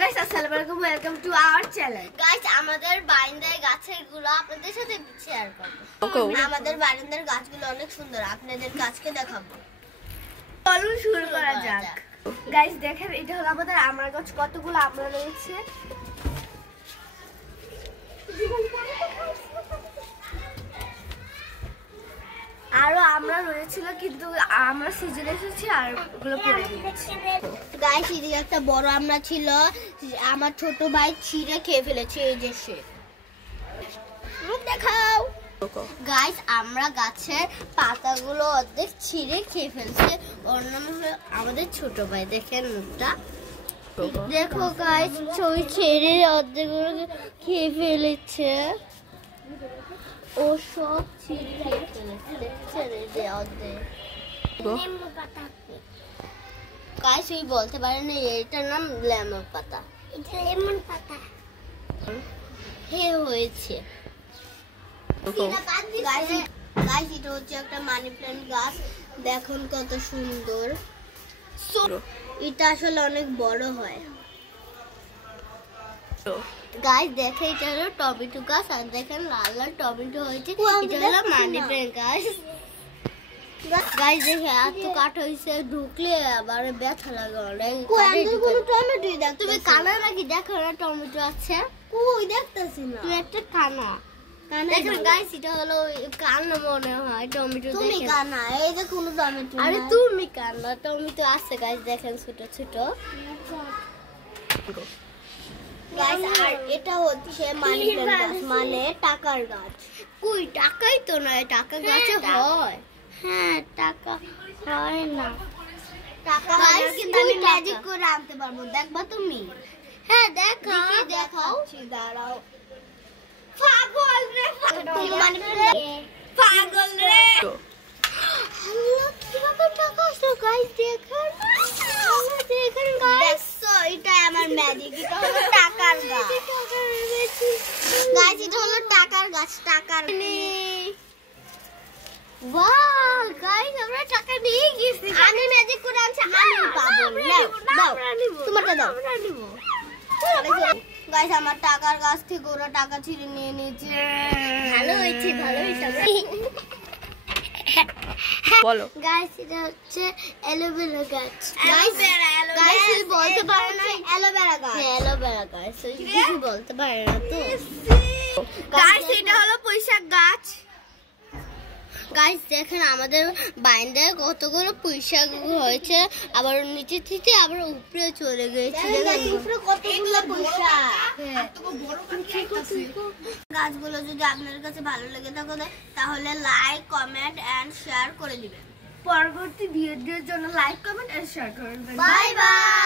Guys আসসালামু আলাইকুম, welcome to our channel. Guys আমাদের বারান্দার গাছের গুলো আপনাদের সাথে শেয়ার করব। আমাদের বারান্দার গাছগুলো অনেক সুন্দর, আপনাদের গাছকে দেখাবো। চলুন শুরু করা যাক। গাইস দেখেন, এটা হলো আমাদের আমড়া গাছ। কতগুলো আমড়া রয়েছে। আরো আমরা রয়েছিল, কিন্তু আমরা সিজনে এসেছি আর ওগুলো পড়ে গিয়েছে। গাইস এদিকে একটা বড় আমড়া ছিল, আমার ছোট ভাই ছিঁড়ে খেয়ে ফেলেছে। এই যে সে দেখাও। গাইস আমরা গাছের পাতাগুলো অর্ধেক ছিঁড়ে খেয়ে ফেলছে। ওর নাম হলো আমাদের ছোট ভাই। দেখেন মুখটা দেখো গাইস, ছবি ছেড়ে অর্ধেক খেয়ে ফেলেছে। ও সব ছিঁড়ে খেয়ে ফেলেছে, ছেড়ে দে অর্ধেক। গাইস ওই বলতে পারে না, এটার নাম লেমন পাতা। এটা লেমন পাতা হে হয়েছে। গাইস এটা হচ্ছে একটা মানি প্ল্যান্ট গাছ। দেখুন কত সুন্দর। এটা আসলে অনেক বড় হয়। গাইস দেখে এটা হলো টমেটো গাছ, আর দেখেন লাল লাল টমেটো হয়েছে। এটা হলো মানি প্ল্যান্ট গাছ। গাইস দেখে এত কাঠ হয়েছে, ঢুকলে আবার ব্যথা লাগে অনেক। টমেটো দেখ, তুমি কানা নাকি? দেখো না টমেটো আছে। কই দেখতেছি না, তুই একটা কানা। দেখেন গাইস এটা হলো কানা মনে হয় টমেটো। তুমি কানা, এই যে কোনো টমেটো। আরে তুমি কানা, টমেটো আছে গাইস দেখেন ছোট ছোট। গাইস আর এটা হচ্ছে মানি প্ল্যান্ট গাছ, মানে টাকার গাছ। কই টাকাই তো নয়, টাকা গাছে হয়। হ্যাঁ টাকা হয় না, টাকা হয় কিন্তু আমি ম্যাজিক করে আনতে পারবো। দেখবা তুমি? হ্যাঁ দেখাও দেখাও। দাঁড়াও। পাগল রে, পাগল রে। আল্লাহ কিভাবে টাকা আসলো গাইস দেখেন। দেখেন গাইস, এটা আমার ম্যাজিক। এটা হলো টাকার গাছ। গাইস এটা হলো টাকার গাছ, টাকার। বাহ গাইস আমরা টাকা নিয়ে গেছি। আমি ম্যাজিক করে আনছি, আমি পাবো না। দাও তোমারটা দাও, আমরা নিব। গাইস আমার টাকার গাছ থেকে ওরা টাকা ছিঁড়ে নিয়ে নিয়েছে। ভালো হয়েছে, ভালো হয়েছে। বলো গাইস এটা হচ্ছে অ্যালোভেরা গাছ। গাইস বলতে পারে না অ্যালোভেরা গাছ। অ্যালোভেরা গাছ কিছু বলতে পারে না তো। গাইস এটা হলো পুঁইশাক গাছ। গাইস দেখেন আমাদের বারান্দায় কতগুলো পুঁইশাক হয়েছে, আবার নিচে থেকে আবার উপরে চলে গেছে। গাছগুলো যদি আপনার কাছে ভালো লেগে থাকে তাহলে লাইক কমেন্ট এন্ড শেয়ার করে দিবেন। পরবর্তী ভিডিওর জন্য লাইক কমেন্ট এন্ড শেয়ার করবেন। Bye bye.